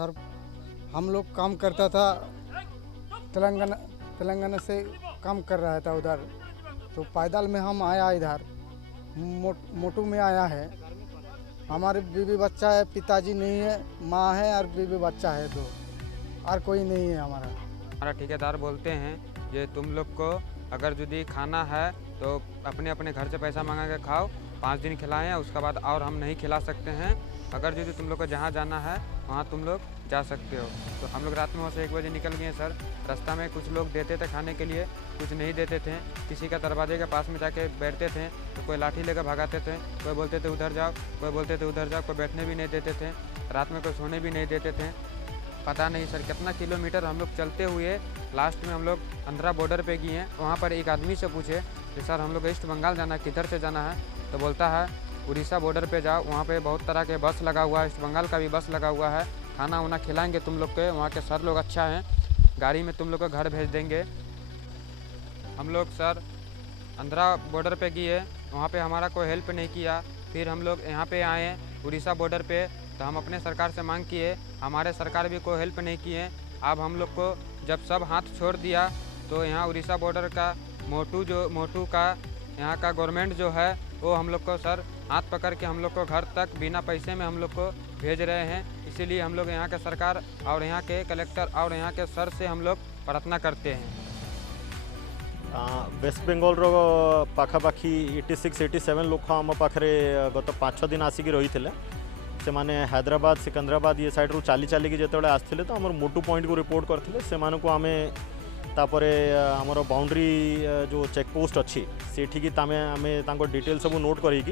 Sir हम लोग काम करता था तेलंगाना तेलंगाना से काम कर रहा था उधर, तो पैदल में हम आया इधर मोटू में आया है। हमारे बीवी बच्चा है, पिताजी नहीं है, माँ है और बीवी बच्चा है, दो और कोई नहीं है। हमारा ठेकेदार बोलते हैं ये तुम लोग को अगर यदि खाना है तो अपने अपने घर से पैसा मंगा के खाओ, 5 दिन खिलाएं, उसके बाद और हम नहीं खिला सकते हैं। अगर यदि तुम लोग को जहाँ जाना है वहाँ तुम लोग जा सकते हो। तो हम लोग रात में वहाँ से 1 बजे निकल गए सर। रास्ता में कुछ लोग देते थे खाने के लिए, कुछ नहीं देते थे। किसी का दरवाजे के पास में जाके बैठते थे तो कोई लाठी लेकर भगाते थे, कोई बोलते थे उधर जाओ, कोई बोलते थे उधर जाओ, कोई बैठने भी नहीं देते थे। रात में कोई सोने भी नहीं देते थे। पता नहीं सर कितना किलोमीटर हम लोग चलते हुए लास्ट में हम लोग आंध्रा बॉर्डर पे गए हैं। वहाँ पर एक आदमी से पूछे कि सर हम लोग ईस्ट बंगाल जाना है, किधर से जाना है? तो बोलता है उड़ीसा बॉर्डर पे जाओ, वहाँ पे बहुत तरह के बस लगा हुआ है, ईस्ट बंगाल का भी बस लगा हुआ है, खाना वाना खिलाएंगे तुम लोग के, वहाँ के सर लोग अच्छा हैं, गाड़ी में तुम लोग को घर भेज देंगे। हम लोग सर आंध्रा बॉर्डर पे गए, वहाँ पे हमारा कोई हेल्प नहीं किया। फिर हम लोग यहाँ पे आए उड़ीसा बॉर्डर पे, तो हम अपने सरकार से मांग किए, हमारे सरकार भी कोई हेल्प नहीं किए। अब हम लोग को जब सब हाथ छोड़ दिया तो यहाँ उड़ीसा बॉर्डर का मोटू का यहाँ का गवर्नमेंट जो है वो हम लोग को सर हाथ पकड़ के हम लोग को घर तक बिना पैसे में हम लोग को भेज रहे हैं। इसीलिए हम लोग यहाँ के सरकार और यहाँ के कलेक्टर और यहाँ के सर से हम लोग प्रार्थना करते हैं। वेस्ट बेंगल रो पाखापाखी 86-87 लोक आम पाखे गत 5-6 दिन आसिक रही से माने हैदराबाद सिकंदराबाद ये साइड रू चाली चाली जो आसते तो आम मोटू पॉइंट को रिपोर्ट करते से आम तापरे आमर बाउंड्री जो चेक पोस्ट अच्छी सेठी आम डिटेल सब नोट करी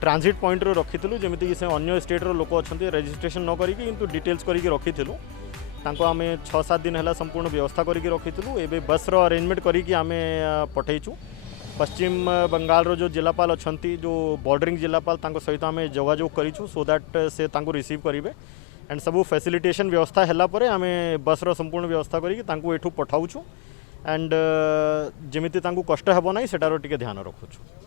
ट्रांजिट पॉइंट रो रखी जमीक से अन्य स्टेट रो लोक अच्छा रजिस्ट्रेशन न करी डिटेल्स करी रखी आम 6-7 दिन है संपूर्ण व्यवस्था करी रखी। एवं बस रो अरेंजमेंट करी पठेचु। पश्चिम बंगाल रो जो जिलापाल अच्छा जो बॉर्डरिंग जिलापाल सहित आम जोगाजोग करूँ सो दैट से रिसीव करेंगे एंड सबू फैसिलिटेशन व्यवस्था है आम बस रो संपूर्ण व्यवस्था करी पठाऊँ एंड जमीती कष्ट हेब ना सेटार टिके ध्यान रखुचु।